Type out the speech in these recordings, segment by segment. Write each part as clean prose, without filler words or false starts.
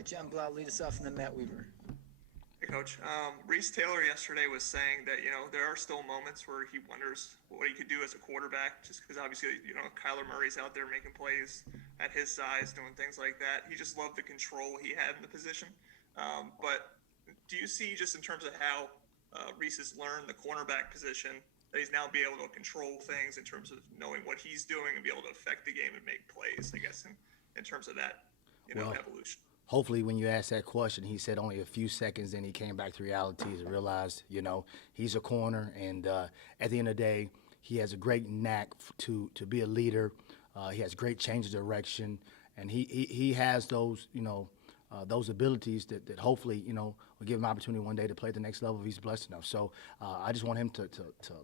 right, John Blau, lead us off, and then Matt Weaver. Hey, Coach. Reese Taylor yesterday was saying that, there are still moments where he wonders what he could do as a quarterback, just because obviously, Kyler Murray's out there making plays at his size, doing things like that. He just loved the control he had in the position. But do you see, just in terms of how Reese has learned the cornerback position, that he's now be able to control things in terms of knowing what he's doing and be able to affect the game and make plays, I guess, in terms of that, Well, evolution? hopefully when you asked that question, he said only a few seconds, then he came back to realities and realized, he's a corner, and at the end of the day, he has a great knack to be a leader. He has great change of direction, and he has those abilities that hopefully, will give him opportunity one day to play at the next level if he's blessed enough. So I just want him to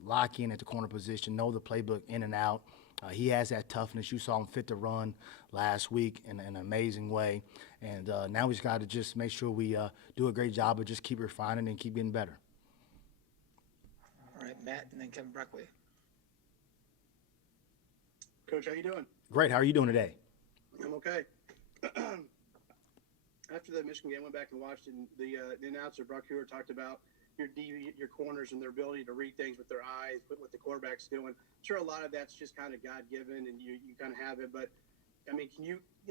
lock in at the corner position, know the playbook in and out. He has that toughness. You saw him fit to run last week in an amazing way. And now we just got to just make sure we do a great job of just keep refining and keep getting better. All right, Matt, and then Kevin Brockway. Coach, how you doing? Great. How are you doing today? I'm okay. After the Michigan game, I went back and watched, and the announcer, Brock Hewer, talked about your corners and their ability to read things with their eyes, but what the quarterback's doing. Sure, a lot of that's just kind of God-given, and you kind of have it. But I mean,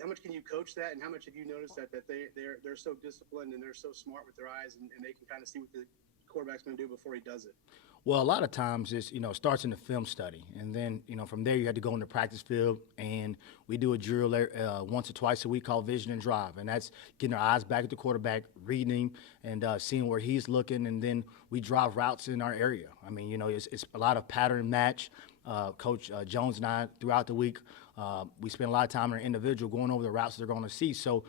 how much can you coach that, and how much have you noticed that they're so disciplined and they're so smart with their eyes, and they can kind of see what the quarterback's going to do before he does it? Well, a lot of times it starts in the film study, and then from there you had to go in the practice field, and we do a drill once or twice a week called Vision and Drive, and that's getting our eyes back at the quarterback, reading him, and seeing where he's looking, and then we drive routes in our area. I mean, it's a lot of pattern match. Coach Jones and I, throughout the week, we spend a lot of time in our individual going over the routes they're going to see. So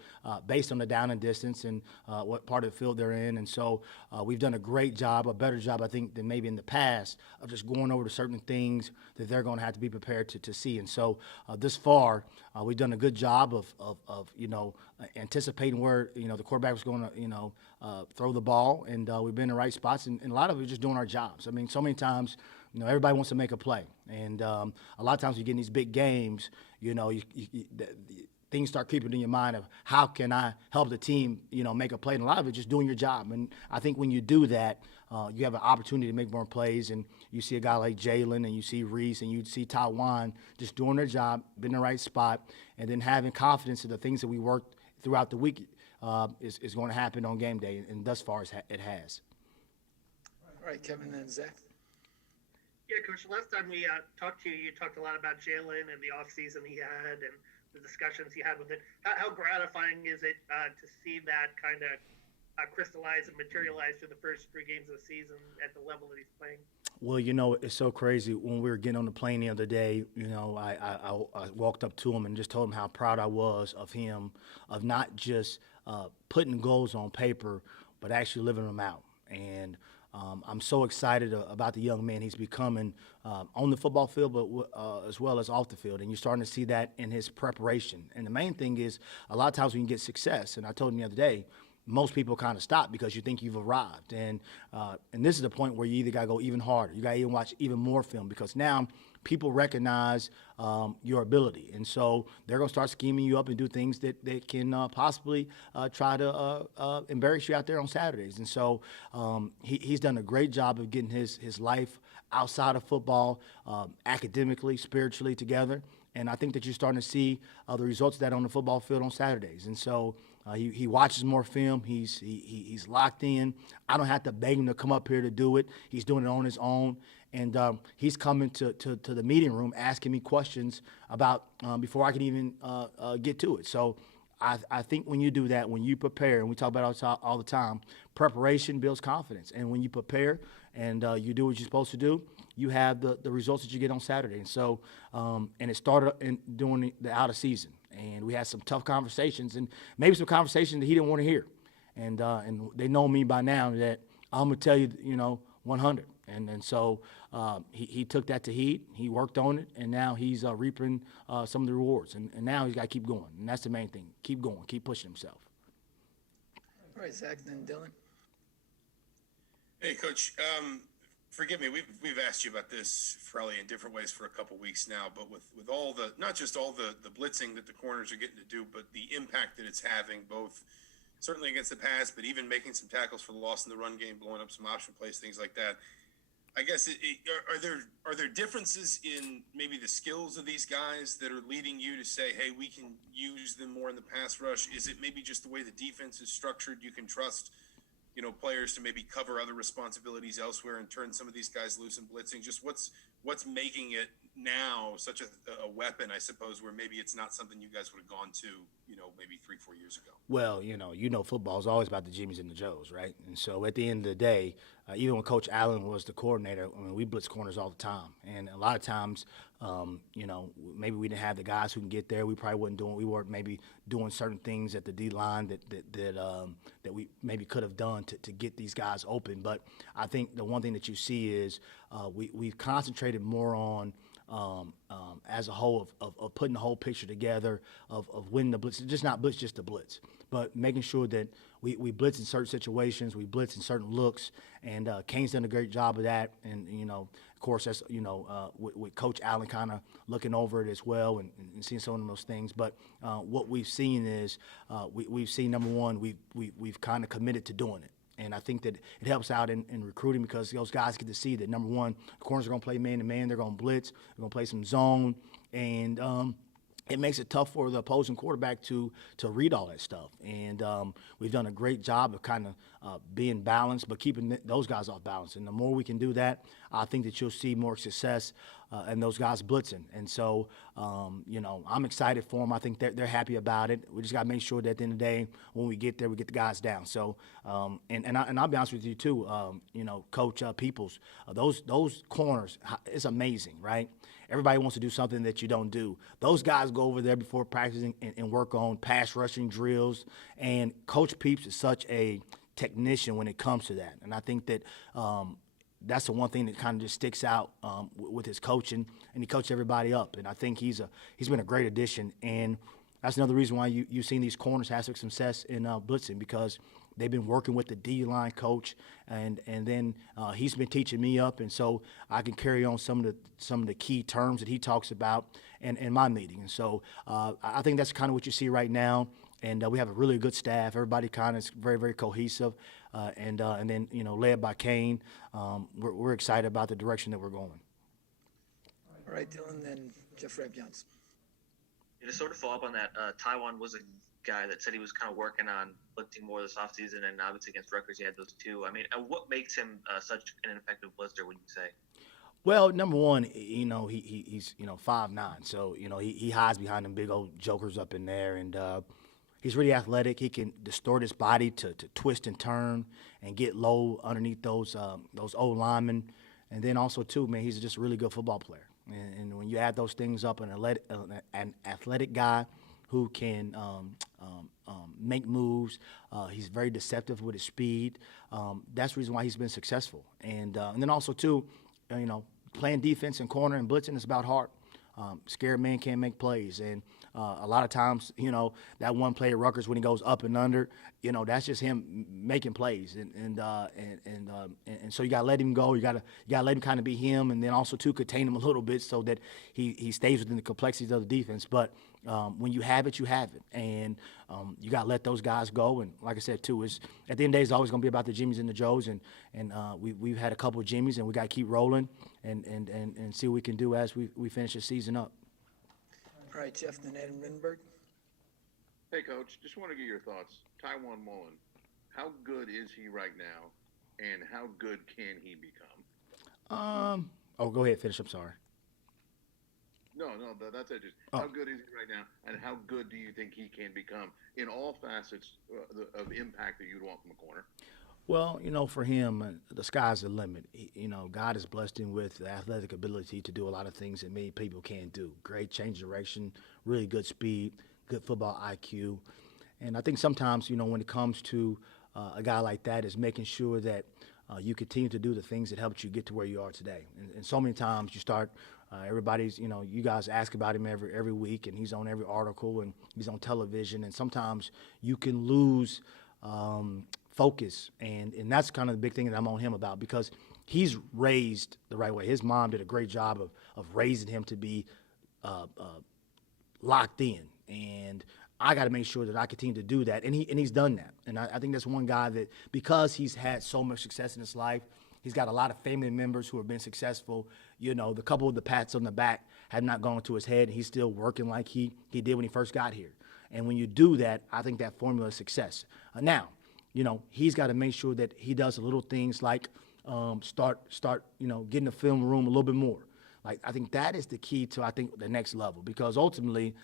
based on the down and distance and what part of the field they're in. And so we've done a great job, a better job, I think, than maybe in the past of just going over to certain things that they're going to have to be prepared to see. And so this far, we've done a good job of anticipating where, the quarterback was going to, throw the ball. And we've been in the right spots. And a lot of it is just doing our jobs. I mean, so many times, everybody wants to make a play. And a lot of times you get in these big games, things start creeping in your mind of how can I help the team, make a play. And a lot of it just doing your job. And I think when you do that, you have an opportunity to make more plays. And you see a guy like Jalen, and you see Reese, and you see Taiwan just doing their job, been in the right spot, and then having confidence in the things that we worked throughout the week is going to happen on game day. And thus far it has. All right, Kevin, and Zach. Yeah, Coach, last time we talked to you, you talked a lot about Jalen and the offseason he had and the discussions he had with it. How gratifying is it to see that kind of crystallize and materialize through the first 3 games of the season at the level that he's playing? Well, it's so crazy. When we were getting on the plane the other day, I walked up to him and just told him how proud I was of him, of not just putting goals on paper, but actually living them out. And I'm so excited about the young man he's becoming on the football field, but as well as off the field. And you're starting to see that in his preparation. And the main thing is a lot of times when you get success, and I told him the other day, most people kind of stop because you think you've arrived. And this is the point where you either got to go even harder. You got to even watch even more film because now people recognize your ability. And so they're going to start scheming you up and do things that can possibly try to embarrass you out there on Saturdays. And so he's done a great job of getting his life outside of football, academically, spiritually together. And I think that you're starting to see the results of that on the football field on Saturdays. And so he watches more film. He's locked in. I don't have to beg him to come up here to do it. He's doing it on his own. And he's coming to the meeting room asking me questions about before I can even get to it. So I think when you do that, when you prepare, and we talk about it all the time, preparation builds confidence. And when you prepare and you do what you're supposed to do, you have the results that you get on Saturday. And so, and it started during the out of season. And we had some tough conversations and maybe some conversations that he didn't want to hear. And they know me by now that I'm going to tell you, 100. And so he took that to heat. He worked on it, and now he's reaping some of the rewards. And now he's got to keep going. And that's the main thing. Keep going. Keep pushing himself. All right, Zach, then Dylan. Hey, Coach. Forgive me. We've asked you about this probably in different ways for a couple weeks now, but with all the not just all the blitzing that the corners are getting to do, but the impact that it's having both certainly against the pass, but even making some tackles for loss in the run game, blowing up some option plays, things like that. I guess are there differences in maybe the skills of these guys that are leading you to say, hey, we can use them more in the pass rush? Is it maybe just the way the defense is structured? You can trust, players to maybe cover other responsibilities elsewhere and turn some of these guys loose in blitzing. Just what's making it now such a weapon, I suppose, where maybe it's not something you guys would have gone to, maybe 3-4 years ago. Well, football is always about the Jimmies and the Joes, right? And so at the end of the day, even when Coach Allen was the coordinator, we blitz corners all the time. And a lot of times, maybe we didn't have the guys who can get there. We weren't maybe doing certain things at the D line that we maybe could have done to get these guys open. But I think the one thing that you see is we've concentrated more on as a whole of putting the whole picture together of winning the blitz, just not blitz, just the blitz, but making sure that we blitz in certain situations, we blitz in certain looks, and Kane's done a great job of that. And of course, that's with Coach Allen kind of looking over it as well and seeing some of those things. But what we've seen is we've seen, number one, we've kind of committed to doing it. And I think that it helps out in recruiting because those guys get to see that, number one, the corners are going to play man-to-man. They're going to blitz. They're going to play some zone. And it makes it tough for the opposing quarterback to read all that stuff. And we've done a great job of kind of being balanced but keeping those guys off balance. And the more we can do that, I think that you'll see more success and those guys blitzing. And so, I'm excited for them. I think they're happy about it. We just got to make sure that at the end of the day, when we get there, we get the guys down. So, and I'll be honest with you too, Coach Peoples, those corners, it's amazing, right? Everybody wants to do something that you don't do. Those guys go over there before practicing and work on pass rushing drills. And Coach Peeps is such a technician when it comes to that. And I think that that's the one thing that kind of just sticks out with his coaching, and he coached everybody up. And I think he's been a great addition. And that's another reason why you've seen these corners have success in blitzing, because they've been working with the D-line coach, and then he's been teaching me up, and so I can carry on some of the key terms that he talks about in my meeting. And so I think that's kind of what you see right now. And we have a really good staff. Everybody kind of is very, very cohesive, and then led by Kane. We're excited about the direction that we're going. All right, Dylan, then Jeff Rapians. To sort of follow up on that, Taiwan was a guy that said he was kind of working on blitzing more this offseason, and obviously against Rutgers he had those two. I mean, what makes him such an effective blitzer, would you say? Well, number one, he's 5'9", so he hides behind them big old jokers up in there, and he's really athletic. He can distort his body to twist and turn and get low underneath those old linemen, and then also too, man, he's just a really good football player. And when you add those things up, an athletic guy who can make moves, he's very deceptive with his speed. That's the reason why he's been successful. And then also too, playing defense and corner and blitzing is about heart. Scared man can't make plays, and a lot of times, that one play at Rutgers when he goes up and under, that's just him making plays, and so you gotta let him go. You gotta let him kind of be him, and then also to contain him a little bit so that he stays within the complexities of the defense. But when you have it, you have it, and you gotta let those guys go. And like I said too, is at the end of the day, it's always gonna be about the Jimmies and the Joes, and we've had a couple of Jimmies, and we gotta keep rolling and see what we can do as we finish the season up. All right, Jeff, then Adam Rindenberg. Hey, Coach, just want to get your thoughts. Taiwan Mullen, how good is he right now, and how good can he become? Go ahead, finish. I'm sorry. No, that's it. Just how good is he right now, and how good do you think he can become in all facets of impact that you'd want from a corner? Well, for him, the sky's the limit. God has blessed him with the athletic ability to do a lot of things that many people can't do. Great change direction, really good speed, good football IQ. And I think sometimes, when it comes to a guy like that, is making sure that you continue to do the things that helped you get to where you are today. And so many times you start, everybody's, you guys ask about him every week, and he's on every article, and he's on television. And sometimes you can lose focus, and that's kind of the big thing that I'm on him about, because he's raised the right way. His mom did a great job of raising him to be locked in, and I got to make sure that I continue to do that. And he's done that. And I think that's one guy that, because he's had so much success in his life, he's got a lot of family members who have been successful. You know, the couple of the pats on the back have not gone to his head. He's still working like he did when he first got here. And when you do that, I think that formula is success. Now, you know, he's got to make sure that he does the little things like start, you know, getting the film room a little bit more. Like, I think that is the key to, I think, the next level, because ultimately,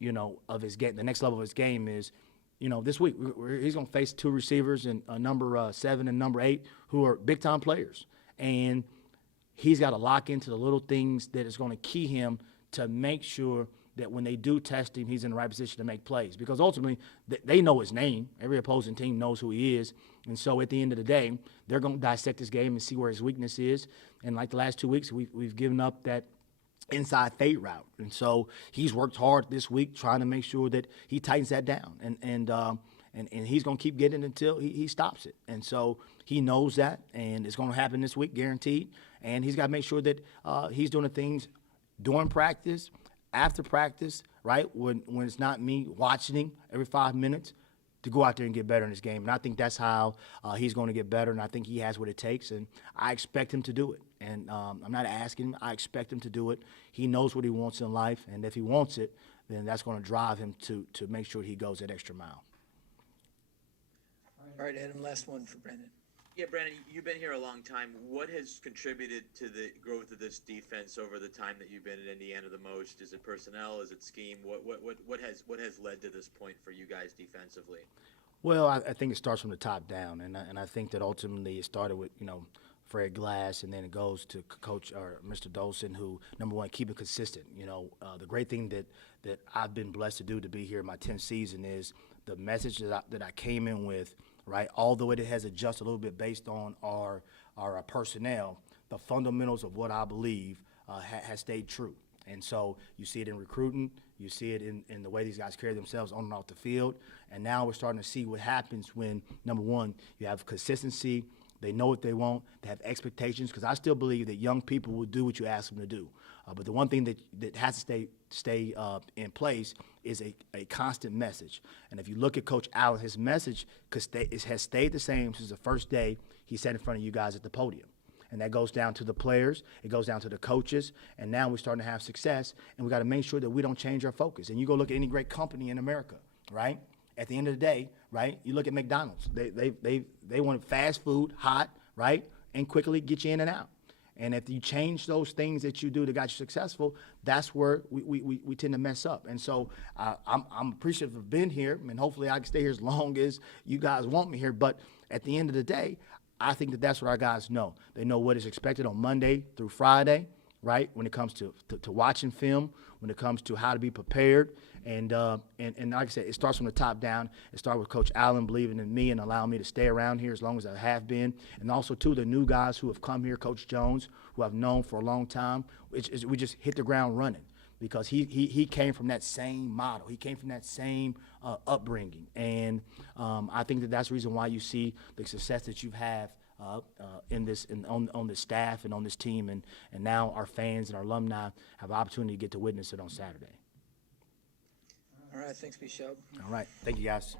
you know, of his game, the next level of his game is, you know, this week he's going to face two receivers, and number 7 and number 8, who are big time players, and he's got to lock into the little things that is going to key him to make sure that when they do test him, he's in the right position to make plays, because ultimately they know his name. Every opposing team knows who he is. And so at the end of the day, they're going to dissect this game and see where his weakness is. And like the last 2 weeks, we've given up that inside fade route. And so he's worked hard this week trying to make sure that he tightens that down. And he's going to keep getting it until he stops it. And so he knows that, and it's going to happen this week, guaranteed. And he's got to make sure that he's doing the things during practice, after practice, right, when it's not me watching him every 5 minutes, to go out there and get better in this game. And I think that's how he's going to get better, and I think he has what it takes, and I expect him to do it. And I'm not asking him. I expect him to do it. He knows what he wants in life, and if he wants it, then that's going to drive him to make sure he goes that extra mile. All right, Adam, last one for Brandon. Yeah, Brandon, you've been here a long time. What has contributed to the growth of this defense over the time that you've been in Indiana the most? Is it personnel? Is it scheme? What has led to this point for you guys defensively? Well, I think it starts from the top down, and I think that ultimately it started with, you know, Fred Glass, and then it goes to Coach or Mr. Dolson, who, number one, keep it consistent. You know, the great thing that I've been blessed to do to be here in my 10th season is the message that I came in with. Right, although it has adjusted a little bit based on our personnel, the fundamentals of what I believe has stayed true. And so you see it in recruiting, you see it in the way these guys carry themselves on and off the field, and now we're starting to see what happens when, number one, you have consistency, they know what they want, they have expectations, because I still believe that young people will do what you ask them to do. But the one thing that has to stay in place is a constant message. And if you look at Coach Allen, his message has stayed the same since the first day he sat in front of you guys at the podium. And that goes down to the players, it goes down to the coaches, and now we're starting to have success, and we got to make sure that we don't change our focus. And you go look at any great company in America, right? At the end of the day, right, you look at McDonald's. They want fast food, hot, right, and quickly get you in and out. And if you change those things that you do that got you successful, that's where we tend to mess up. And so I'm appreciative of being here, and hopefully I can stay here as long as you guys want me here. But at the end of the day, I think that that's what our guys know. They know what is expected on Monday through Friday, right, when it comes to watching film, when it comes to how to be prepared. And like I said, it starts from the top down. It started with Coach Allen believing in me and allowing me to stay around here as long as I have been. And also, too, the new guys who have come here, Coach Jones, who I've known for a long time, we just hit the ground running, because he came from that same model. He came from that same upbringing. And I think that that's the reason why you see the success that you've had on the staff and on this team. And now our fans and our alumni have an opportunity to get to witness it on Saturday. All right, thanks, B. Shelby. All right. Thank you, guys.